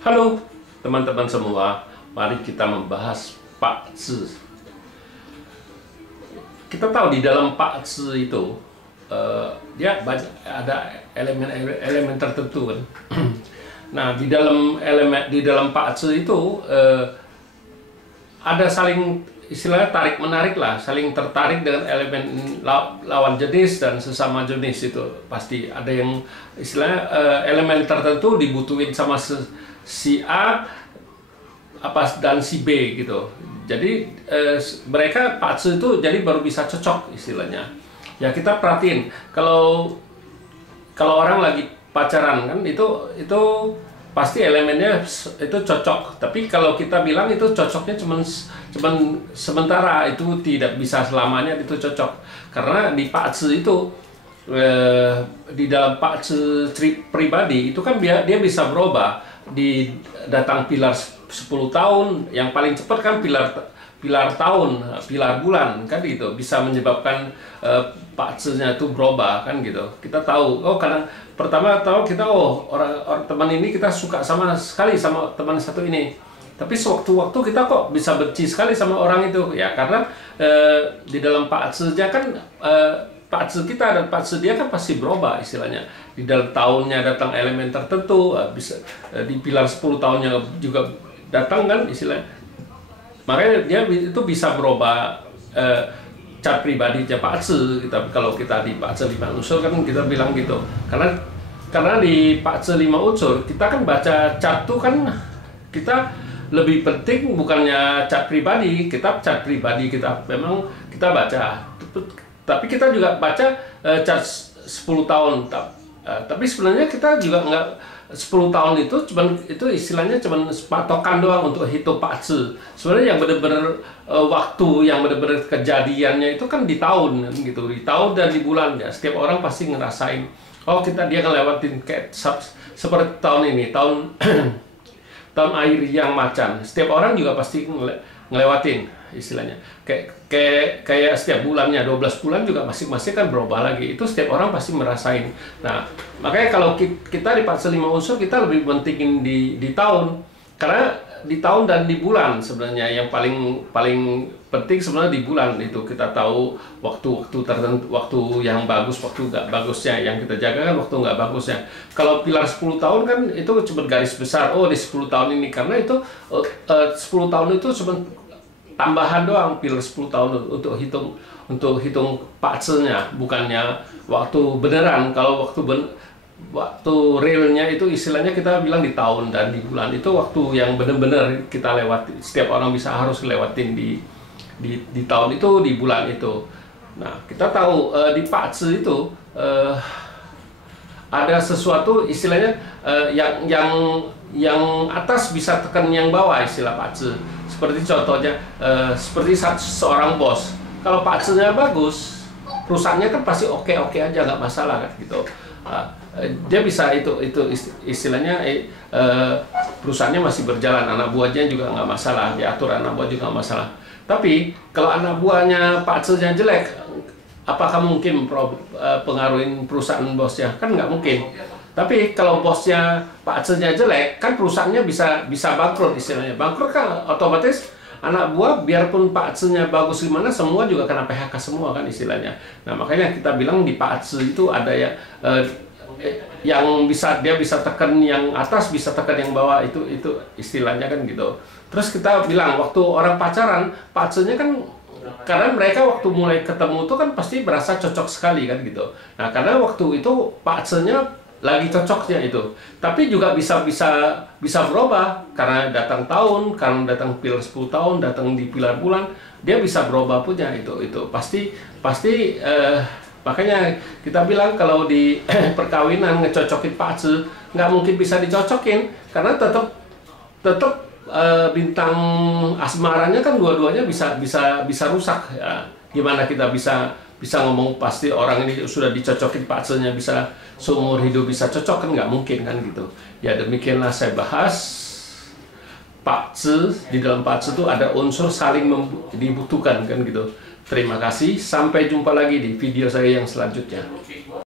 Halo teman-teman semua, mari kita membahas Pak Zi. Kita tahu di dalam Pak Zi itu dia ada elemen-elemen tertentu kan. Nah, di dalam Pak Zi itu ada saling istilahnya tarik menarik lah, saling tertarik dengan elemen lawan jenis dan sesama jenis. Itu pasti ada yang istilahnya elemen tertentu dibutuhin sama si A dan si B gitu. Jadi mereka Pak Zi itu jadi baru bisa cocok istilahnya. Ya kita perhatiin kalau orang lagi pacaran kan itu pasti elemennya itu cocok. Tapi kalau kita bilang itu cocoknya cuman sementara, itu tidak bisa selamanya itu cocok. Karena di Pak Zi itu di dalam Pak Zi pribadi itu kan dia bisa berubah. Datang pilar 10 tahun, yang paling cepat kan pilar tahun, pilar bulan kan gitu, bisa menyebabkan Pak Zi-nya itu berubah kan gitu. Kita tahu, kadang pertama tahu kita orang teman ini kita suka sekali sama teman satu ini. Tapi sewaktu-waktu kita kok bisa benci sekali sama orang itu ya, karena di dalam Pak Zi-nya kan Pak Zi kita dan Pak Zi dia kan pasti berubah istilahnya. Di dalam tahunnya datang elemen tertentu, bisa di pilar 10 tahunnya juga datang kan istilahnya. Makanya dia itu bisa berubah cat pribadinya Pak Zi. Kalau kita di Pak Zi 5 unsur kan kita bilang gitu. Karena di Pak Zi 5 unsur kita kan baca cat tuh kan kita lebih penting bukannya cat pribadi, cat pribadi kita memang kita baca. Tapi kita juga baca cat 10 tahun. Tapi sebenarnya kita juga nggak 10 tahun itu istilahnya cuman patokan doang untuk hitung Pak Zi. Sebenarnya yang benar-benar waktu yang benar-benar kejadiannya itu kan di tahun gitu, di tahun dan di bulan ya. Setiap orang pasti ngerasain, dia ngelewatin kayak seperti tahun ini, tahun tahun air yang macan. Setiap orang juga pasti ngelewatin istilahnya. Kayak setiap bulannya 12 bulan juga masing-masing kan berubah lagi. Itu setiap orang pasti merasain. Nah, makanya kalau kita di Pak Zi 5 unsur kita lebih pentingin di tahun. Karena di tahun dan di bulan sebenarnya yang paling penting sebenarnya di bulan itu. Kita tahu waktu tertentu, waktu yang bagus, waktu nggak bagusnya. Yang kita jaga kan waktu nggak bagusnya. Kalau pilar 10 tahun kan itu cuma garis besar. Di 10 tahun ini, karena itu 10 tahun itu cuma tambahan doang, pilar 10 tahun untuk hitung Pak Zi-nya, bukannya waktu beneran. Kalau waktu realnya itu istilahnya kita bilang di tahun dan di bulan, itu waktu yang bener-bener kita lewati. Setiap orang harus lewatin di tahun itu, di bulan itu. Nah, kita tahu di Pak Zi itu ada sesuatu istilahnya yang atas bisa tekan yang bawah, istilah Pak Zi. Seperti contohnya, seperti seorang bos. Kalau Pak Zi-nya bagus, perusahaannya kan pasti oke-oke aja, nggak masalah kan gitu. Dia bisa itu istilahnya perusahaannya masih berjalan, anak buahnya juga nggak masalah, diatur anak buah juga nggak masalah. Tapi kalau anak buahnya Pak Zi-nya jelek, apakah mungkin pengaruhin perusahaan bosnya? Kan nggak mungkin. Tapi kalau bosnya Pak Zi-nya jelek, kan perusahaannya bisa bangkrut istilahnya. Bangkrut kan otomatis anak buah, biarpun Pak Zi-nya bagus gimana, semua juga kena PHK semua kan istilahnya. Nah, makanya kita bilang di Pak Zi itu ada yang dia bisa tekan yang atas, bisa tekan yang bawah, itu istilahnya kan gitu. Terus kita bilang waktu orang pacaran, Pak Zi-nya kan karena mereka waktu mulai ketemu tuh kan pasti berasa cocok sekali kan gitu. Nah, karena waktu itu Pak Zi-nya lagi cocoknya itu, tapi juga bisa berubah karena datang tahun, karena datang pilar 10 tahun, datang di pilar bulan, dia bisa berubah punya itu pasti makanya kita bilang kalau di perkawinan ngecocokin Pak Zi nggak mungkin bisa dicocokin, karena tetap bintang asmaranya kan dua-duanya bisa rusak ya. Gimana kita bisa ngomong pasti orang ini sudah dicocokin Pak Zi-nya bisa seumur hidup bisa cocok, kan nggak mungkin kan gitu. Ya demikianlah saya bahas Pak Zi. Di dalam Pak Zi itu ada unsur saling dibutuhkan kan gitu. Terima kasih, sampai jumpa lagi di video saya yang selanjutnya.